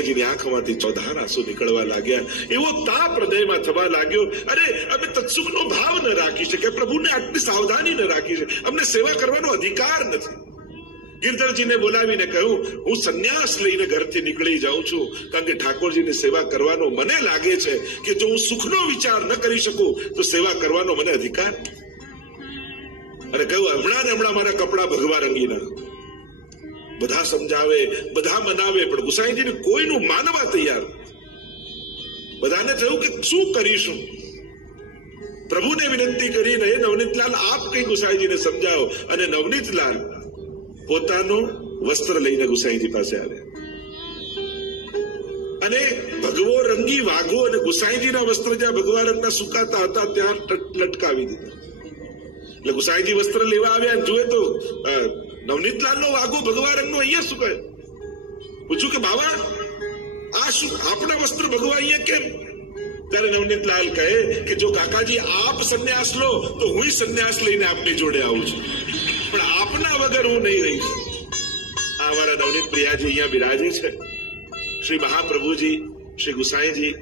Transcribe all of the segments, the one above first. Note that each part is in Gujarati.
ગુસાઈજીની આંખમાંથી ચોધાર આંસુ નીકળવા લાગ્યા. એવો તાપ હૃદયમાં થવા લાગ્યો. અરે અમે તત્સુખનો ભાવ ન રાખી શકે, પ્રભુને આટલી સાવધાની ન રાખી છે, અમને સેવા કરવાનો અધિકાર નથી. ગિરધરજીને બોલાવીને કહ્યું, હું સંન્યાસ લઈને ઘરથી નીકળી જાઉં છું, કારણ કે ઠાકોરજીની સેવા કરવાનો મને લાગે છે કે જો હું સુખનો વિચાર ન કરી શકું તો સેવા કરવાનો મને અધિકાર. અને કહ્યું, હમણાં ને હમણાં મારા કપડા ભગવા રંગીના. બધા સમજાવે, બધા મનાવે, પણ ગુસાઈજીને કોઈનું માનવા તૈયાર. બધાને થયું કે શું કરીશું. પ્રભુને વિનંતી કરીને, નવનીતલાલ આપ કઈ ગુસાઈજીને સમજાવો. અને નવનીતલાલ પોતાનું વસ્ત્ર લઈને ગુસાઈજી પાસે આવ્યા અને ભગવો રંગી વાઘો અને ગુસાઈજીના વસ્ત્ર જ્યાં ભગવા રંગના સુકાતા હતા ત્યાં લટકાવી દીધા. એટલે ગુસાઈજી વસ્ત્ર લેવા આવ્યા, જુએ તો નવનીતલાલનો વાઘો ભગવા રંગનો અહીંયા સુકાય. પૂછ્યું કે બાવા આ શું, આપણા વસ્ત્ર ભગવા અહીંયા કેમ? ત્યારે નવનીતલાલ કહે કે જો કાકાજી આપ સંન્યાસ લો તો હું સંન્યાસ લઈને આપની જોડે આવું છું, પણ આપના વગર હું નહીં રહીશ. આ અમારા નવનીત પ્રિયાજી અહીંયા બિરાજે છે. શ્રી મહાપ્રભુજી, શ્રી ગુસાઈજી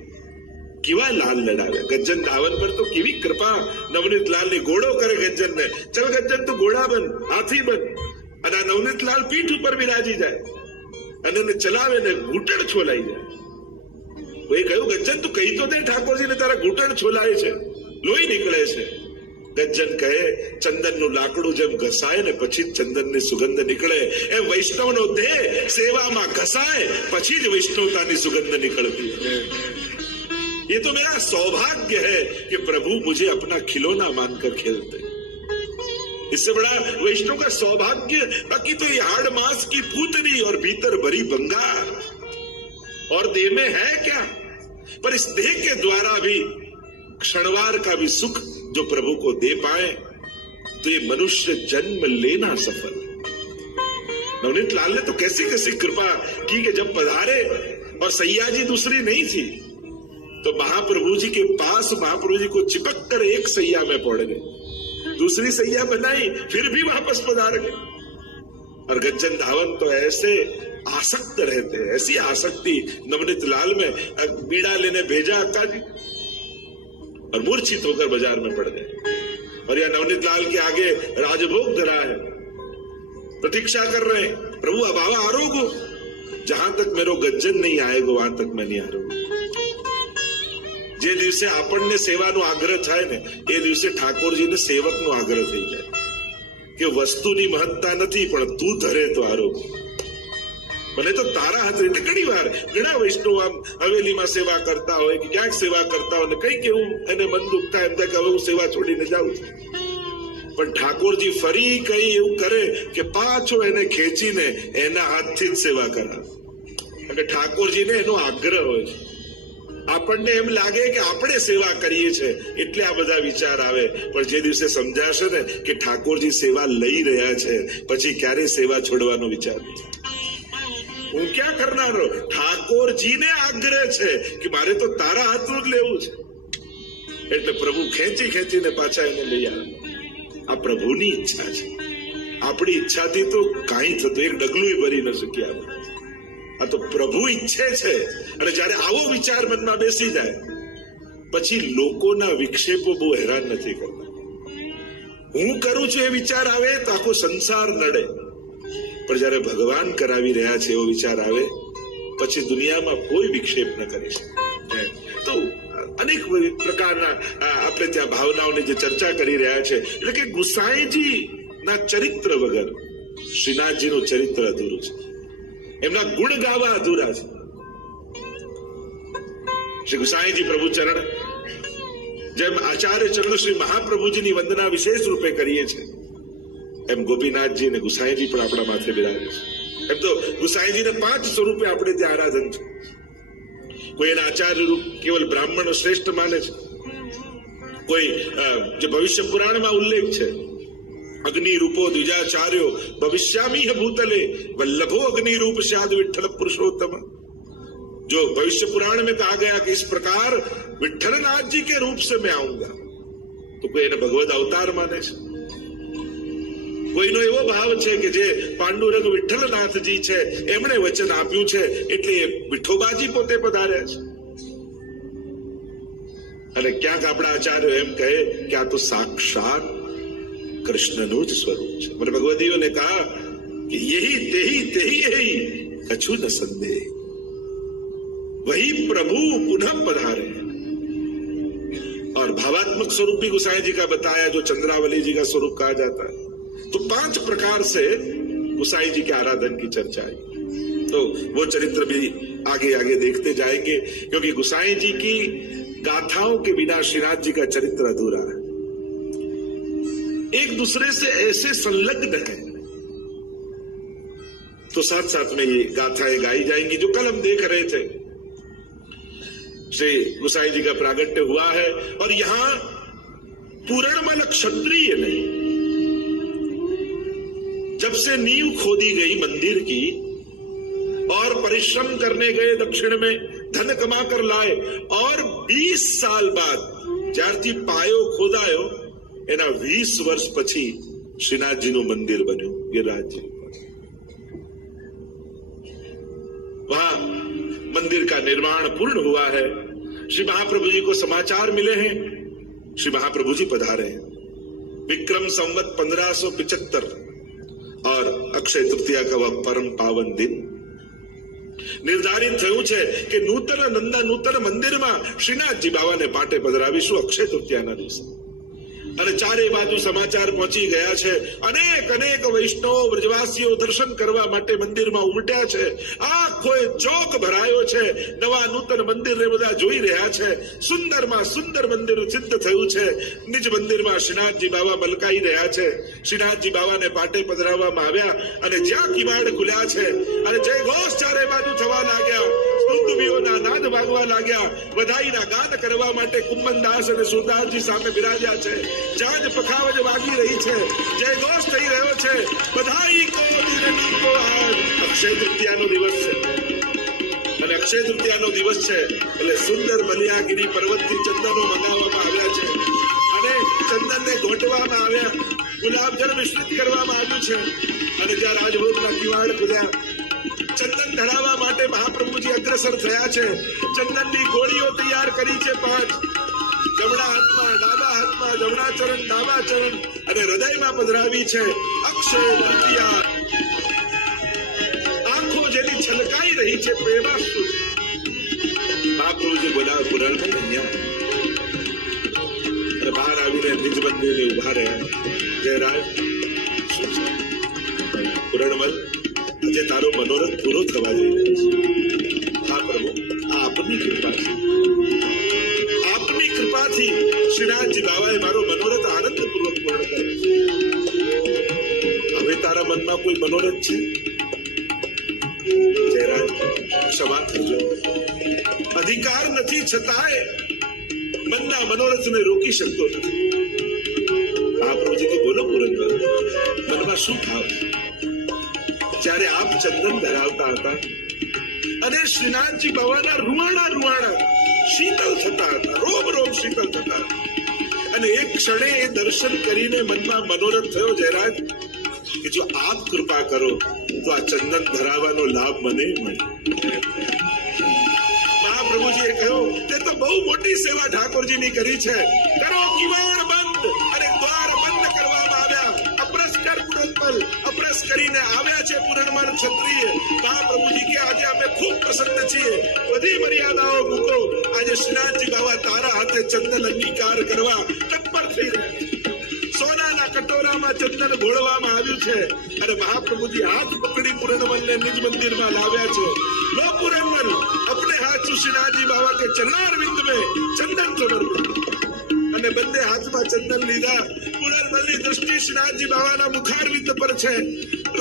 કેવા લાલ લડાવ્યા. ગજ્જન ધાવન પર તો કેવી કૃપા. નવનીતલાલની ઘોડો કરે ગજ્જનને, ચલ ગજ્જન તું ઘોડા બન, હાથી બન. અને આ નવનીતલાલ પીઠ ઉપર બિરાજી જાય અને એને ચલાવે ને ઘૂંટણ છોલાઈ જાય. કોઈ કહ્યું, ગજ્જન તું કહી તો દે ઠાકોરજીને તારા ઘૂંટણ છોલાય છે, લોહી નીકળે છે. ગજ્જન કહે, ચંદનનું લાકડું જેમ ઘસાય ને પછી જ ચંદનની સુગંધ નીકળે, એમ વૈષ્ણવનો દેહ સેવામાં ઘસાય પછી જ વૈષ્ણવતાની સુગંધ निकलती है. ये तो मेरा सौभाग्य है कि प्रभु मुझे अपना खिलौना मानकर खेलते. इससे बड़ा वैष्णव का सौभाग्य बाकी तो ये हाड़ मांस की पूतनी और भीतर भरी बंगार और देह में है क्या, पर इस देह के द्वारा भी क्षणवार का भी सुख जो प्रभु को दे पाए तो ये मनुष्य जन्म लेना सफल. नवनीत लाल ने तो कैसी कैसी कृपा की कि जब पधारे और सैया जी दूसरी नहीं थी तो महाप्रभु जी के पास महाप्रभु जी को चिपक कर एक सैया में पड़ गए, दूसरी सैया बनाई, फिर भी वापस पधार गए. और गज्जन धावन तो ऐसे आसक्त रहते हैं, ऐसी आसक्ति नवनीत लाल में. बीड़ा लेने भेजा अक्का जी और मूर्छित होकर बाजार में पड़ गए. और यह नवनीत लाल के आगे राजभोग धरा है, प्रतीक्षा कर रहे हैं, प्रभु अब आवा आरोग हो, जहां तक मेरो गज्जन नहीं आएगा वहां तक मैं नहीं आरोग. જે દિવસે આપણને સેવાનો આગ્રહ થાય ને એ દિવસે ઠાકોરજીને સેવકનો આગ્રહ થઈ જાય કે વસ્તુની મહત્તા નથી પણ તું ધરે તો આરોગ્ય. મને તો તારા હાથે એટલે ઘણા વૈષ્ણવ આમ હવેલીમાં સેવા કરતા હોય કે ક્યાંક સેવા કરતા હોય ને કઈક એવું એને મન દુઃખ થાય એમ થાય કે હવે હું સેવા છોડીને જાઉં છું, પણ ઠાકોરજી ફરી કઈ એવું કરે કે પાછો એને ખેંચીને એના હાથથી જ સેવા કરાવે. કારણ કે ઠાકોરજીને એનો આગ્રહ હોય છે. આપણને એમ લાગે કે આપણે સેવા કરીએ છીએ એટલે આ બધા વિચાર આવે, પણ જે દિવસે સમજાશે ને કે ઠાકોરજી સેવા લઈ રહ્યા છે પછી ક્યારે સેવા છોડવાનો વિચાર. હું ક્યાં કરનારો, ઠાકોરજીને આગ્રહ છે કે મારે તો તારા હાથનું જ લેવું છે, એટલે પ્રભુ ખેંચી ખેંચીને પાછા એને લઈ આવે. આ પ્રભુની ઈચ્છા છે, આપણી ઈચ્છાથી તો કાંઈ થતું એક ડગલું ભરી ન શક્યા. આ તો પ્રભુ ઈચ્છે છે. અને જયારે આવો વિચાર મનમાં બેસી જાય પછી લોકોના વિક્ષેપો બહુ હેરાન નથી કરતા. હું કરું છું એ વિચાર આવે તો આખો સંસાર નડે, પણ જયારે ભગવાન કરાવી રહ્યા છે એવો વિચાર આવે પછી દુનિયામાં કોઈ વિક્ષેપ ન કરી શકે. તો અનેક પ્રકારના આપણે ત્યાં ભાવનાઓની જે ચર્ચા કરી રહ્યા છે, એટલે કે ગુસાઈજી ના ચરિત્ર વગર શ્રીનાથજીનું ચરિત્ર અધૂરું છે, એમના ગુણ ગાવા અધૂરા છે. શ્રી ગુસાઈજી પ્રભુ ચરણ જેમ આચાર્ય ચરણ શ્રી મહાપ્રભુજીની વંદના વિશેષ રૂપે કરીએ છીએ એમ ગોપીનાથજી અને ગુસાઈજી પણ આપણા માથે બિરાજે છે. એમ તો ગુસાઈજીને 5 સ્વરૂપે આપણે ત્યાં આરાધન છે. કોઈ એના આચાર્ય રૂપ કેવલ બ્રાહ્મણ શ્રેષ્ઠ માને છે, કોઈ જે ભવિષ્ય પુરાણમાં ઉલ્લેખ છે अग्नि रूपो द्विजाचार्यो भविष्यामी भूतले वल्लभो अग्नि रूप शाद विठ्ठल पुरुषोत्तम. जो भविष्य पुराण में कहा गया कि इस प्रकार विठ्ठलनाथ जी के रूप से मैं आऊंगा, तो कोई भगवत अवतार माने छे. કોઈનો એવો ભાવ છે કે જે પાંડુરંગ વિઠ્ઠલનાથજી છે એમણે વચન આપ્યું છે એટલે વિઠોબાજી પોતે પધાર્યા છે. અને ક્યાંક આપણા આચાર્યો એમ કહે કે આ તો સાક્ષાત કૃષ્ણનું જ સ્વરૂપ છે. મને ભગવદીઓને કહા कि यही तेही तेही यही कछु न संदेह, वही प्रभु पुनः पधारे. और भावात्मक स्वरूप भी गोसाई जी का बताया, जो चंद्रावली जी का स्वरूप कहा जाता है. तो 5 प्रकार से गोसाई जी के आराधन की चर्चा है. तो वो चरित्र भी आगे आगे देखते जाएंगे, क्योंकि गोसाई जी की गाथाओं के बिना श्रीनाथ जी का चरित्र अधूरा है. एक दूसरे से ऐसे संलग्न है, तो साथ साथ में ये गाथाएं गाई जाएंगी जो कल हम देख रहे थे. श्री गोसाई जी का प्रागट्य हुआ है और यहां पूरणमल क्षत्रिय ने जब से नींव खोदी गई मंदिर की और परिश्रम करने गए, दक्षिण में धन कमा कर लाए, और 20 साल बाद ज्यारथी पायो खोदायो एना 20 वर्ष पछी श्रीनाथजीનું મંદિર બન્યું गिरिराजजी. वहां मंदिर का निर्माण पूर्ण हुआ है. श्री महाप्रभु जी को समाचार मिले हैं, श्री महाप्रभु जी पधारे हैं. विक्रम संवत 1575 और अक्षय तृतीया का वह परम पावन दिन निर्धारित થયું છે કે નૂતન મંદિરમાં શ્રીનાથજી બાવાને પાટે પધરાવીશું અક્ષય તૃતીયાના દિવસે. અને ચારે બાજુ સમાચાર પહોંચી ગયા છે. અનેક વૈષ્ણવ વ્રજવાસીઓ દર્શન કરવા માટે મંદિરમાં ઉમટ્યા છે. આખો ચોક ભરાયો છે. નવા નૂતન મંદિરને બધા જોઈ રહ્યા છે. સુંદરમાં સુંદર મંદિર સિદ્ધ થયું છે. નિજ મંદિરમાં શ્રીનાથજી બાવા મલકાઈ રહ્યા છે. શ્રીનાથજી બાવાને પાટે પધરાવવામાં આવ્યા અને જ્યાં કિવાડ ખુલ્યા છે અને જય ઘોષ ચારે બાજુ થવા લાગ્યા, સ્તુતિઓના નાદ વાગવા લાગ્યા, વધાઈના ગાન કરવા માટે કુંભનદાસ અને સુરદાસજી સામે બિરાજ્યા છે. જાજ પખાવજ વાગી રહી છે, જય ઘોષ થઈ રહ્યો છે. બધાઈ કો દિનની કો આજ અક્ષય તૃતીયાનો દિવસ છે. અને અક્ષય તૃતીયાનો દિવસ છે એટલે સુંદર મલિયાગીરી પર્વતથી ચંદનો મંગાવવામાં આવ્યા છે અને ચંદનને ઘોટવામાં આવ્યા, ગુલાબજળ મિશ્રિત કરવામાં આવ્યું છે. અને જ્યાં રાજભોગના કિવાડ ખુલ્યા, ચંદન ધરાવવા માટે મહાપ્રભુજી અગ્રસર થયા છે. ચંદનની ગોળીઓ તૈયાર કરી છે 5, જમણા હાથમાં, ડાબા હાથમાં, જમણા ચરણ, ડાબા ચરણ, અને હૃદયમાં પધરાવી છે અક્ષય તૃતીયા. આંખો જેની છલકાઈ રહી છે પ્રેમાસ્તુ. મહાપ્રભુજી બોલાવે પુરાણમાં ધન્યા અને બહાર આવીને નિજ મંદિરે ઉભા રહ્યા. જયરાજ શું છે પુરાણમલ, આજે તારો મનોરથ પૂરો થવા જઈ રહ્યો છે. હા પ્રભુ, આ આપની કૃપા છે. આપની કૃપાથી શ્રીનાથજી બાવાએ મારો મનોરથ આનંદપૂર્વક પૂર્ણ કર્યો છે. હવે તારા મનમાં કોઈ મનોરથ છે? જયરાજ ક્ષમા કરજો, અધિકાર નથી છતાંય મનના મનોરથને રોકી શકતો નથી. મહાપ્રભુજી બોલો પુરંદર, મનમાં શું ભાવ? જ્યારે આપ ચંદન ધરાવતા હતા અને શ્રીનાથજી બાવાના રૂવાણા શીતલ થતા હતા, રોમ શીતલ થતા, અને એક ક્ષણે એ દર્શન કરીને મનમાં મનોરથ થયો જયરાજ કે જો આપ કૃપા કરો તો આ ચંદન ધરાવવાનો લાભ મને મળે. મહાપ્રભુજીએ કહ્યું તે તો બહુ મોટી સેવા ઠાકોરજીની કરી છે. કરો કિવાડ બંધ, અને દ્વાર બંધ કરવામાં આવ્યા. અપરસ કરીને આવ્યા છે પૂરણમલ ક્ષત્રિય. મહાપ્રભુજી કે આજે અમે ખૂબ પ્રસન્ન છીએ, બધી મર્યાદાઓ મૂકો. આજે શ્રીનાથજી બાવા તારા હાથે ચંદન અંગીકાર કરવા તત્પર થઈ રહ્યા. સોનાના કટોરામાં ચંદન ઘોળવામાં આવ્યું છે અને મહાપ્રભુજી હાથ પકડી પૂરણમલને નિજ મંદિરમાં લાવ્યા છે. લો પૂરણમલ, अपने हाथ से श्रीनाथजी बाबा के चरणारविंद में चंदन समर्पित. અને બંને હાથમાં ચંદન લીધા. પૂરણમલની દ્રષ્ટિ શ્રીનાથજી બાવાના મુખારવિંદ પર છે.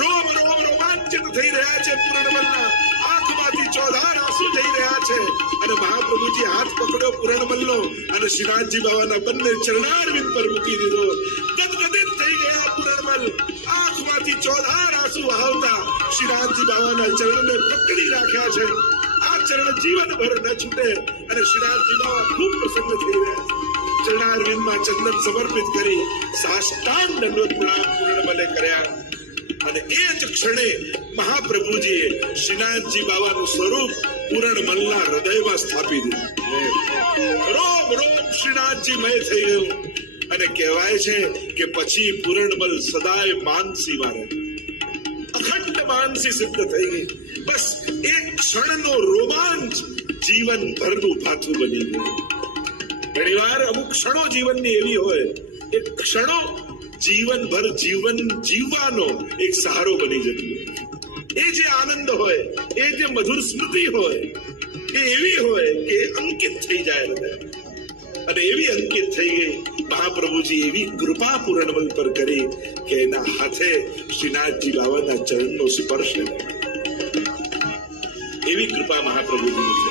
રોમ રોમાંચિત થઈ રહ્યા છે. પૂરણમલના આંખમાંથી ચોધાર આંસુ જઈ રહ્યા છે. અને મહાપ્રભુજી હાથ પકડ્યો પૂરણમલનો અને શ્રીનાથજી બાવાના બંને ચરણારવિંદ પર મૂકી દીધો. ગદગદિત થઈ ગયા પૂરણમલ. આંખમાંથી ચોધાર આંસુ વહાવતા શ્રીનાથજી બાવાના ચરણને પકડી રાખ્યા છે. આ ચરણ જીવનભર ન છૂટે અને શ્રીનાથજી બાવા ખૂબ પ્રસન્ન થઈ રહ્યા છે. ચરણારવિંદમાં ચંદન સમર્પિત કરી સાષ્ટાંગ દંડવત પ્રણામ પૂર્ણમલે કર્યા અને એ જ ક્ષણે મહાપ્રભુજીએ શ્રીનાથજી બાવાનું સ્વરૂપ પૂર્ણમલના હૃદયમાં સ્થાપી દીધું. રોમ રોમ શ્રીનાથજી મય થઈ ગયું અને કહેવાય છે કે પછી પૂર્ણમલ સદાય માનસીમાં રહે, અખંડ માનસી સિદ્ધ થઈ ગઈ. બસ એક ક્ષણનો રોમાંચ જીવન ભરનું ભાથું બની ગયું. ઘણીવાર અમુક ક્ષણો જીવનની એવી હોય, એ ક્ષણો જીવનભર જીવન જીવવાનો એક સહારો બની જતી હોય. એ જે આનંદ હોય, એ જે મધુર સ્મૃતિ હોય, એ એવી હોય કે અંકિત થઈ જાય હૃદય. અને એવી અંકિત થઈ ગઈ. મહાપ્રભુજી એવી કૃપા પૂર્ણમલ પર કરી કે એના હાથે શ્રીનાથજી બાવાના ચરણનો સ્પર્શ એવી કૃપા મહાપ્રભુજીની છે.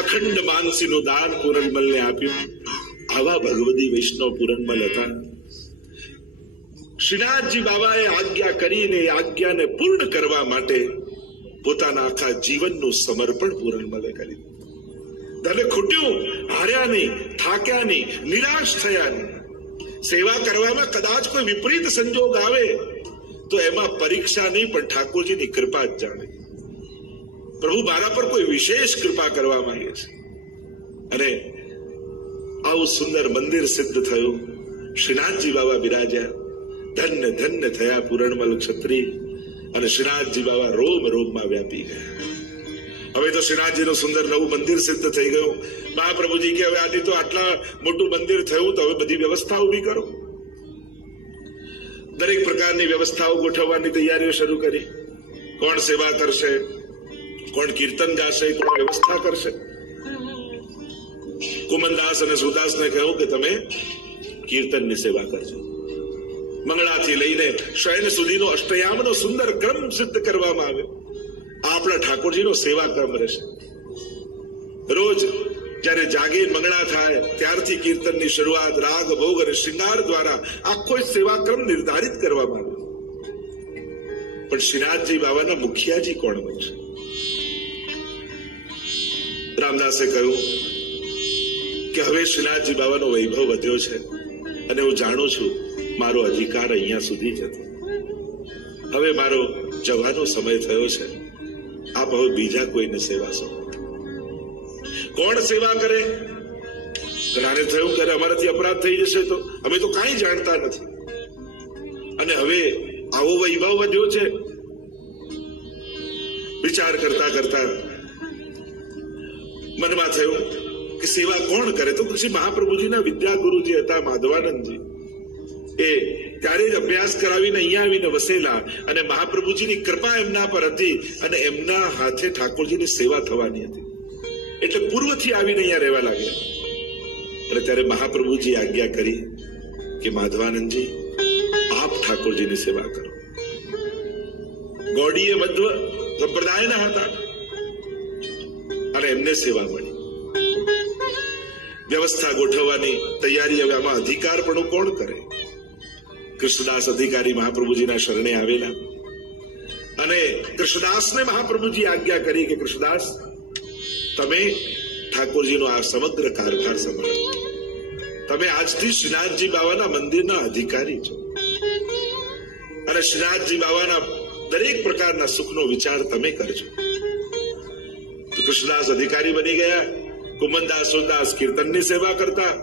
અખંડ માનસીનું દાન પૂરણમલને આપ્યું. આવા ભગવદી વૈષ્ણવ પૂરણમલ હતા. શ્રીનાથજી બાબાએ આજ્ઞા કરીને એ આજ્ઞાને પૂર્ણ કરવા માટે પોતાના આખા જીવનનું સમર્પણ પૂરણમલે કર્યું. ધને ખૂટ્યું, હાર્યા નહીં, થાક્યા નહીં, નિરાશ થયા નહીં. સેવા કરવામાં કદાચ કોઈ વિપરીત સંજોગ આવે તો એમાં પરીક્ષા નહીં, પણ ઠાકોરજીની કૃપા જ જાણે. પ્રભુ મારા પર કોઈ વિશેષ કૃપા કરવા માંગે છે. અને આવું સુંદર મંદિર સિદ્ધ થયું. શ્રીનાથજી બાબા બિરાજ્યા. ધન્ય ધન્ય થયા પૂરણમલ ક્ષત્રિય. અને શ્રીનાથજી બાબા રોમ રોમમાં વ્યાપી ગયા. હવે તો શ્રીનાથજીનું સુંદર નવું મંદિર સિદ્ધ થઈ ગયું. મહાપ્રભુજી કે હવે આથી તો આટલા મોટું મંદિર થયું, તો હવે બધી વ્યવસ્થા ઉભી કરો. દરેક પ્રકારની વ્યવસ્થાઓ ગોઠવવાની તૈયારીઓ શરૂ કરી. કોણ સેવા કરશે, કોણ કીર્તન ગાશે, કોણ વ્યવસ્થા કરશે. કુમનદાસ અને સુદાસને કહ્યું કે તમે કીર્તનની સેવા કરજો. મંગળાથી લઈને શયન સુધીનો અષ્ટયામનો સુંદર ક્રમ સિદ્ધ કરવામાં આવ્યો. આપણા ઠાકોરજીનો સેવા ક્રમ રહેશે. રોજ જ્યારે જાગે મંગળા થાય ત્યારથી કીર્તનની શરૂઆત રાગ, ભોગ અને શૃંગાર દ્વારા આખો સેવા ક્રમ નિર્ધારિત કરવામાં આવ્યો. પણ શ્રીનાથજી બાબાના મુખિયાજી કોણ બનશે? રામદાસે કહ્યું કે હવે શ્રીનાથજી બાબાનો વૈભવ વધ્યો છે અને હું જાણું છું મારો અધિકાર અહીંયા સુધી જ હતો. હવે મારો જવાનો સમય થયો છે. આપ હવે બીજા કોઈને સેવા સો. કોણ સેવા કરે? ઘણાને થયું કે અમારાથી અપરાધ થઈ જશે, તો અમે તો કાંઈ જાણતા નથી. અને હવે આવો વૈભવ વધ્યો છે. વિચાર કરતા કરતા મનમાં થયું કે સેવા કોણ કરે? તો પછી મહાપ્રભુજીના વિદ્યાગુરુજી હતા માધવાનંદજી. એ ત્યારે જ અભ્યાસ કરાવીને અહીંયા આવીને વસેલા અને મહાપ્રભુજીની કૃપા એમના પર હતી અને એમના હાથે ઠાકોરજીની સેવા થવાની હતી. એટલે પૂર્વથી આવીને અહીંયા રહેવા લાગ્યા. અને ત્યારે મહાપ્રભુજી આજ્ઞા કરી કે માધવાનંદજી આપ ઠાકોરજીની સેવા કરો. ગૌડીય મધ્વ સંપ્રદાયના હતા અને એમને સેવા મળી. વ્યવસ્થા ગોઠવવાની તૈયારી. હવે આમાં અધિકારપણું કોણ કરે? કૃષ્ણદાસ અધિકારી મહાપ્રભુજીના શરણે આવેલા અને કૃષ્ણદાસને મહાપ્રભુજી આજ્ઞા કરી કે કૃષ્ણદાસ તમે ઠાકોરજીનો આ સમગ્ર કારભાર સંભાળો. તમે આજથી શ્રીનાથજી બાવાના મંદિરના અધિકારી છો અને શ્રીનાથજી બાવાના દરેક પ્રકારના સુખનો વિચાર તમે કરજો. તો કૃષ્ણદાસ અધિકારી બની ગયા. કુમનદાસ સુદાસ કીર્તનની સેવા કરતા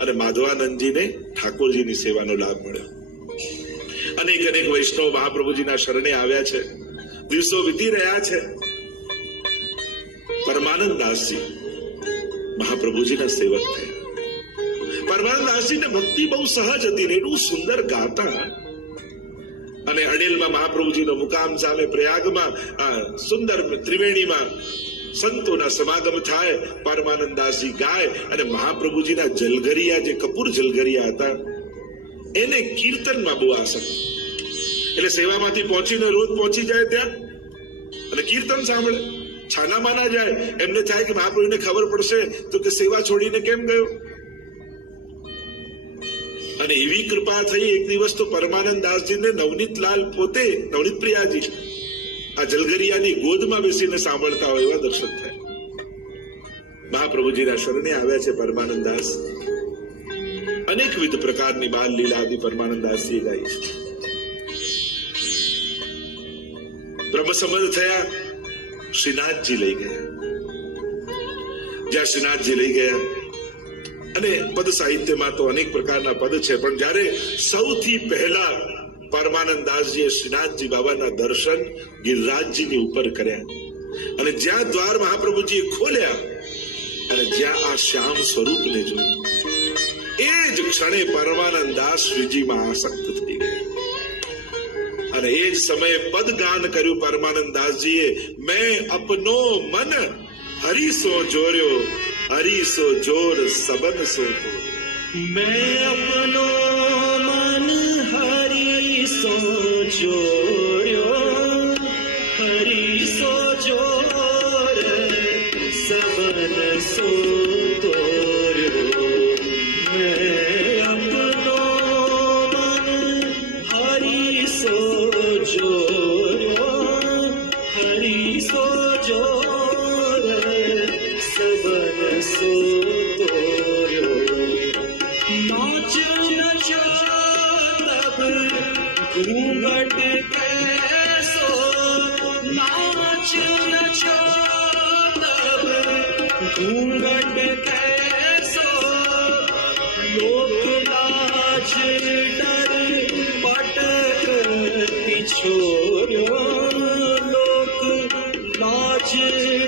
અને માધવાનંદજીને ઠાકોરજીની સેવાનો લાભ મળ્યો. અનેક અનેક વૈષ્ણવ મહાપ્રભુજીના શરણે આવ્યા છે. દિવસો વીતી રહ્યા છે. પરમાનંદદાસજી મહાપ્રભુજીના સેવક થયા. પરમાનંદદાસજીને ભક્તિ બહુ સહજ હતી, એટલું સુંદર ગાતા. અને અડેલમાં મહાપ્રભુજીનો મુકામ સામે પ્રયાગમાં સુંદર ત્રિવેણીમાં સંતોના સમાગમ થાય. પરમાનંદદાસજી ગાય અને મહાપ્રભુજીના જલગરિયા, જે કપૂર જલગરિયા હતા, એને કીર્તનમાં બહુ આસક્ત. એટલે સેવામાંથી પહોંચીને રોજ પહોંચી જાય ત્યાં અને કીર્તન સાંભળે. છાનામાં ના જાય. એમને થાય કે મહાપ્રભુને ખબર પડશે તો કે સેવા છોડીને કેમ ગયો. અને એવી કૃપા થઈ. એક દિવસ તો પરમાનંદદાસજીને નવનીતલાલ પોતે, નવનીત પ્રિયાજી, આ જલગરિયાની ગોદમાં બેસીને સાંભળતા હોય એવા દર્શન થાય. મહાપ્રભુજીના શરણે આવ્યા છે પરમાનંદાસ. અનેકવિધ પ્રકારની બાલ લીલા આદિ પરમાનંદાસજીએ ગાઈ છે. બ્રહ્મ સંબંધ થયા, શ્રીનાથજી લઈ ગયા. જ્યાં શ્રીનાથજી લઈ ગયા, અને પદ સાહિત્યમાં તો અનેક પ્રકારના પદ છે, પણ જ્યારે સૌથી પહેલા પરમાનંદાસજીએ શ્રીનાથજી બાબાના દર્શન ગિરિરાજજીની ઉપર કર્યા, અને જ્યાં દ્વાર મહાપ્રભુજીએ ખોલ્યા અને જ્યાં આ શ્યામ સ્વરૂપને જોયું, એ જ ક્ષણે પરમાનંદાસ શ્રીજીમાં આસક્ત થઈ ગયા. અને એ જ સમયે પદ ગાન કર્યું પરમાનંદાસજીએ, મેં અપનો મન હરીસો જોર્યો, હરીસો જોર સબન સો તો. मैं अपनो मन हरिसो जोड़ो, हरिसो जोर सबन सो तोर्यो. मैं अपनो मन हरिसो जोड़ो, हरिसो जोर सबन सो तोर्यो. नाच नचो तब घूंघट कैसो, नाच नचो तब घूंघट कैसो. लोक लाज डर पटक पिछोर्यो, लोक लाज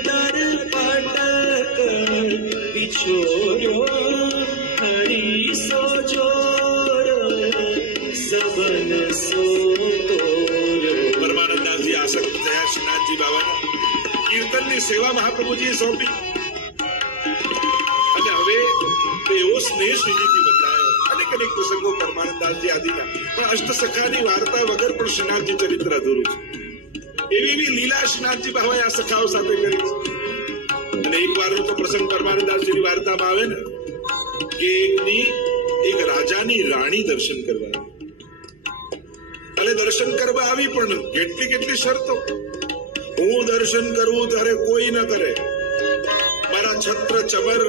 डर पटक पिछोर्यो. हरिसो जोर सबन सो तोर्यो. પરમાનંદાસજી આસક્ત થયા શ્રીનાથજી બાબાના કીર્તનની સેવા મહાપ્રભુજીએ સોંપી, અને હવે એવો સ્નેહ શ્રીજીથી બદલાયો. અનેક પ્રસંગો પરમાનંદાસજી આદિના, પણ અષ્ટસખાની વાર્તા વગર પણ શ્રીનાથજી ચરિત્ર અધૂરું છે. એવી એવી લીલા શ્રીનાથજી બાબાએ આ સખાઓ સાથે કરી છે. અને એક વારનો તો પ્રસંગ પરમાનંદાસજીની વાર્તામાં આવે ને, કે એક રાજાની રાણી દર્શન કરવા આવી, અને દર્શન કરવા આવી પણ કેટલી શરતો. હું દર્શન કરું ત્યારે કોઈ ન કરે, મારા છત્ર ચમર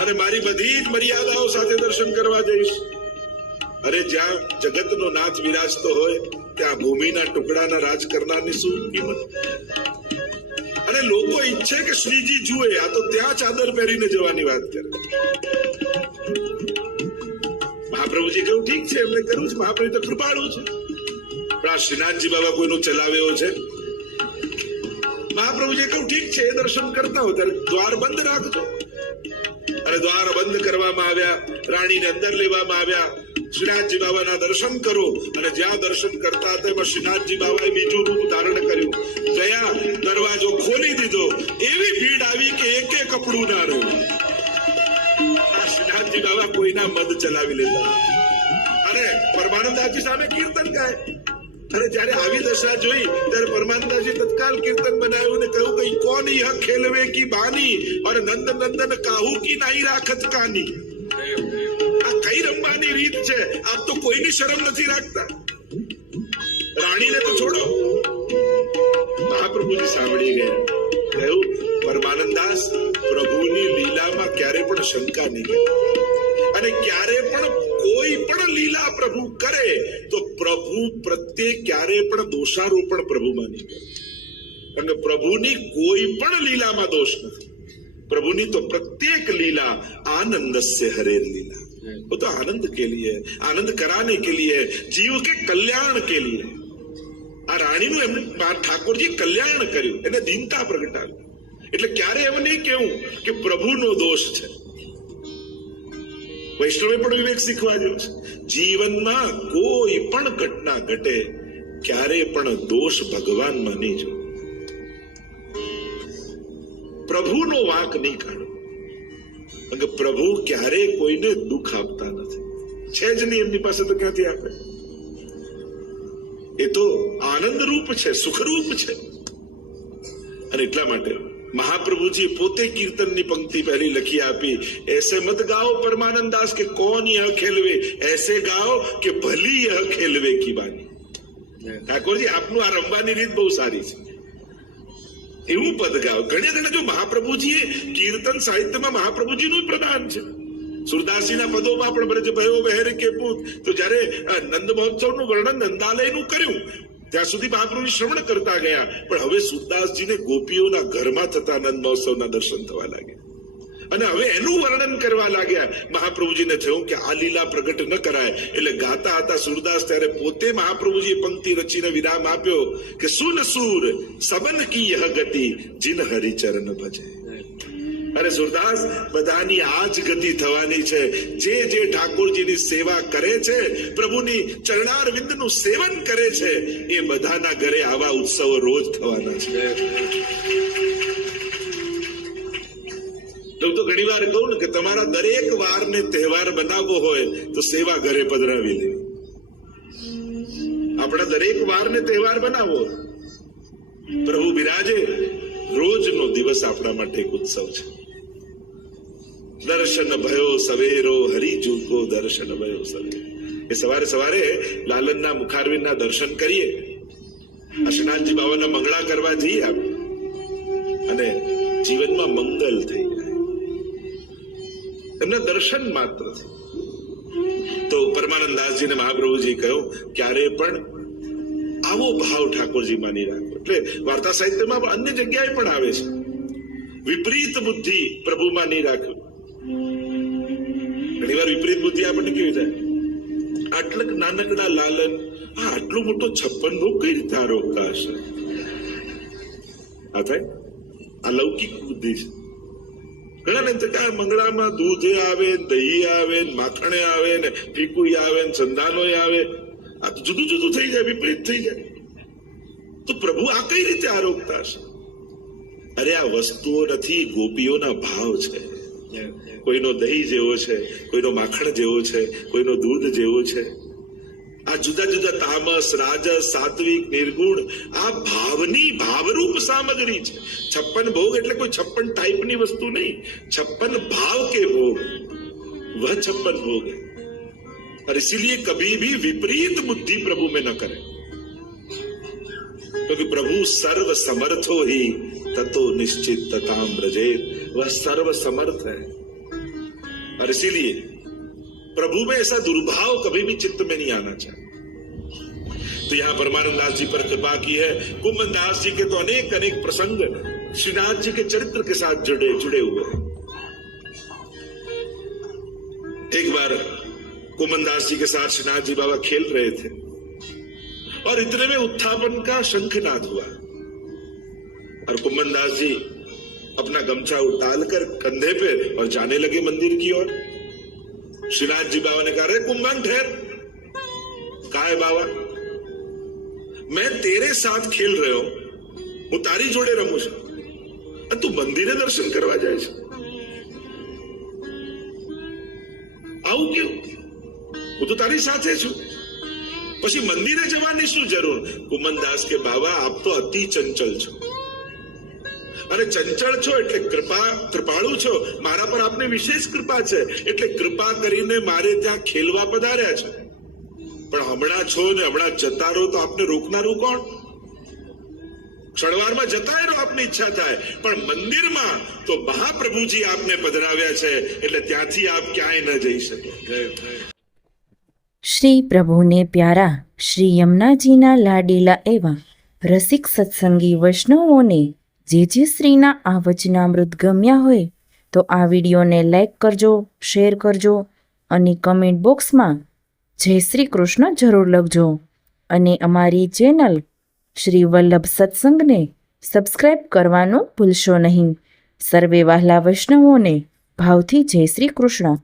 અને મારી બધી જ મર્યાદાઓ સાથે દર્શન કરવા જઈશ. અરે જ્યાં જગતનો નાથ વિરાજતો હોય ત્યાં ભૂમિના ટુકડાના રાજ કરનારની શું કિંમત? અને લોકો ઈચ્છે કે શ્રીજી જુએ, આ તો ત્યાં ચાદર પહેરીને જવાની વાત કરે. મહાપ્રભુજી કહ્યું ઠીક છે, એમને કરવું છે. મહાપ્રભુ તો કૃપાળુ છે, પણ આ શ્રીનાથજી બાબા કોઈનું ચલાવ્યો છે. મહાપ્રભુજી કહ્યું ઠીક છે, એ દર્શન કરતા હોય ત્યારે દ્વાર બંધ રાખજો. અને દ્વાર બંધ કરવામાં આવ્યા, રાણીને અંદર લેવામાં આવ્યા. શ્રીનાથજી બાબાના દર્શન કરો, અને જ્યાં દર્શન કરતા હતા એમાં શ્રીનાથજી બાબાએ બીજું રૂપ ધારણ કર્યું. ગયા, દરવાજો ખોલી દીધો, એવી ભીડ આવી કે એક કપડું ના રહ્યું. આ શ્રીનાથજી બાબા કોઈના મદ ચલાવી લેતા. અને પરમાનંદાસજી સામે કીર્તન ગાય. અને જયારે આવી દશા જોઈ ત્યારે પરમાનંદાસજી તત્કાલ કીર્તન બનાવ્યું ને કહ્યું કે કોણ યહ ખેલવે કી બાની और નંદ નંદન કાહુ કી નહીં રાખત કાની. આ કઈ રમવાની રીત છે? આપ તો કોઈની શરમ નથી રાખતા. રાણીને તો છોડો. મહાપ્રભુજી સાંભળી ગયા. કહ્યું પરમાનંદાસ, પ્રભુની લીલામાં ક્યારે પણ શંકા નહીં કરે, અને ક્યારે પણ કોઈ પણ લીલા પ્રભુ કરે તો પ્રભુ પ્રત્યે ક્યારે પણ દોષારોપણ પ્રભુમાં નહીં કરે. કારણ કે પ્રભુની કોઈ પણ લીલામાં દોષ નથી. प्रभु तो प्रत्येक लीला आनंद से हरेर लीला, वो तो आनंद के लिए, आनंद कराने के लिए, जीव के कल्याण के लिए. આ રાણીનું એમને ઠાકોરજી કલ્યાણ કર્યું, એને દીનતા પ્રગટાવી. એટલે ક્યારે એમ નહીં કેવું કે પ્રભુનો દોષ છે. વૈષ્ણવે પણ વિવેક શીખવા જેવું છે. જીવનમાં કોઈ પણ ઘટના ઘટે ક્યારે પણ દોષ ભગવાનમાં નહીં જો. પ્રભુનો વાંક નહીં કાઢો, કારણ કે પ્રભુ ક્યારે કોઈને દુઃખ આપતા નથી, છે જ નહીં. એમની પાસે તો ક્યાંથી આપે? એ તો આનંદ રૂપ છે, સુખરૂપ છે. અને એટલા માટે મહાપ્રભુજી પોતે કીર્તનની પંક્તિ પહેલી લખી આપી, એસે મત ગાઓ પરમાનંદ દાસ કે કોણ યહ ખેલવે, એસે ગાઓ કે ભલી યહ ખેલવે કી બાની. ઠાકોરજી આપનું આ રમવાની રીત બહુ સારી છે. એવું પદ ગાવ. ઘણા જો મહાપ્રભુજીએ કીર્તન સાહિત્યમાં મહાપ્રભુજીનું પ્રદાન છે. સુરદાસજીના પદોમાં પણ બ્રજ ભયો બહેર કે પૂત. તો જયારે નંદ મહોત્સવનું વર્ણન નંદાલયનું કર્યું ત્યાં સુધી મહાપ્રભુ શ્રવણ કરતા ગયા, પણ હવે સુરદાસજીને ગોપીઓના ઘરમાં થતા નંદ મહોત્સવના દર્શન થવા લાગ્યા અને હવે એનું વર્ણન કરવા લાગ્યા. મહાપ્રભુજીને થયું કે આ લીલા પ્રગટ ન કરાય, એટલે ગાતા હતા સુરદાસ. ત્યારે પોતે મહાપ્રભુજીએ પંક્તિ રચીને વિરામ આપ્યો કે સુન સૂર સબન કી યહ ગતિ જીન હરિચરણ ભજે. અરે સુરદાસ, બધાની આ જ ગતિ થવાની છે. જે ઠાકોરજીની સેવા કરે છે, પ્રભુની ચરણારવિંદનું સેવન કરે છે, એ બધાના ઘરે આવા ઉત્સવો રોજ થવાના છે. તો ઘણી વાર કહું ને કે તમારા દરેક વારને તહેવાર બનાવવો હોય તો સેવા ઘરે પધરાવી લેવી. આપણા દરેક વારને તહેવાર બનાવવો, પ્રભુ બિરાજે, રોજનો દિવસ આપણા માટે એક ઉત્સવ છે. દર્શન ભયો સવેરો હરિજુ કો દર્શન ભયો સવેરો. એ સવારે સવારે લાલનના મુખારવિંદના દર્શન કરીએ, અશ્વનાથજી બાબાના મંગળા કરવા જઈએ આપણે, અને જીવનમાં મંગલ થઈ જાય એમના દર્શન માત્ર. તો પરમાનંદ દાસજીને મહાપ્રભુજી કહ્યું, ક્યારે પણ આવો ભાવ ઠાકોરજી માની રાખો. એટલે વાર્તા સાહિત્યમાં અન્ય જગ્યાએ પણ આવે છે, વિપરીત બુદ્ધિ પ્રભુમાં નહીં રાખો. ઘણી વાર વિપરીત બુદ્ધિ આપણને કેવી થાય, આટલા નાનકડા લાલન આટલો મોટો 56 ભોગ કઈ રીતે આરોગતા હશે? આ થાય આ લૌકિક બુદ્ધિ છે. ઘણા ને મંગળામાં દૂધ આવે, દહીં આવે, માખણે આવે, ને ફીકું આવે, સંધાનો આવે. આ તો જુદું જુદું થઈ જાય, વિપરીત થઈ જાય. તો પ્રભુ આ કઈ રીતે આરોગતા હશે? અરે આ વસ્તુઓ નથી, ગોપીઓના ભાવ છે. કોઈનો દહીં જેવો છે, કોઈનો માખણ જેવો છે, કોઈનો દૂધ જેવો છે. આ જુદા જુદા તામસ, રાજસ, સાત્વિક, નિર્ગુણ, આ ભાવની ભાવરૂપ સામગ્રી છે. 56 ભોગ એટલે કોઈ 56 ટાઈપની વસ્તુ નહીં, 56 भाव के भोग, वह 56 भोग है. और इसीलिए कभी भी विपरीत बुद्धि प्रभु में न करें, क्योंकि प्रभु सर्व समर्थो ही ततो निश्चित तताम ब्रजेत. वह सर्व समर्थ है, और इसीलिए प्रभु में ऐसा दुर्भाव कभी भी चित्त में नहीं आना चाहिए. तो यहाँ परमानंद दास जी पर कृपा की है. कुंभन दास जी के तो अनेक अनेक प्रसंग श्रीनाथ जी के चरित्र के साथ जुड़े हुए हैं. एक बार कुंभन दास जी के साथ श्रीनाथ जी बाबा खेल रहे थे और इतने में उत्थापन का शंखनाद हुआ और कुंभन दास जी अपना गमछा डालकर कंधे पे और जाने लगे मंदिर की ओर. श्रीनाथ जी बाबा ने कहा, अरे कुंभन ठहर. कहा है बाबा, मैं तेरे साथ खेल रहे हो, હું તારી જોડે રમું છું, તું મંદિરે દર્શન કરવા જાય છે, આવું કેવું? હું તો તારી સાથે છું, પછી મંદિરે જવાની શું જરૂર? કુમનદાસ કે બાબા, આપ તો અતિ ચંચલ છો, અને ચંચળ છો એટલે કૃપાળુ છો. મારા પર આપને વિશેષ કૃપા છે, એટલે કૃપા કરીને મારે ત્યાં ખેલવા પધાર્યા છે. પણ હમણાં છો ને હમણાં જતા રહો તો આપને રોકનારું કોણ? ક્ષણવારમાં જતા રહો આપની ઈચ્છા થાય, પણ મંદિરમાં તો મહાપ્રભુજી આપને પધરાવ્યા છે, એટલે ત્યાંથી આપ ક્યાંય ન જઈ શકો. શ્રી પ્રભુને પ્યારા શ્રી યમુનાજીના લાડીલા એવા રસિક સત્સંગી વૈષ્ણવોને જે શ્રીના આ વચનામૃત ગમ્યા હોય તો આ વિડીયોને લાઈક કરજો, શેર કરજો અને કમેન્ટ બોક્સમાં જય શ્રી કૃષ્ણ જરૂર લખજો. અને અમારી ચેનલ શ્રી વલ્લભ સત્સંગને સબસ્ક્રાઈબ કરવાનું ભૂલશો નહીં. સર્વે વહાલા વૈષ્ણવોને ભાવથી જય શ્રી કૃષ્ણ.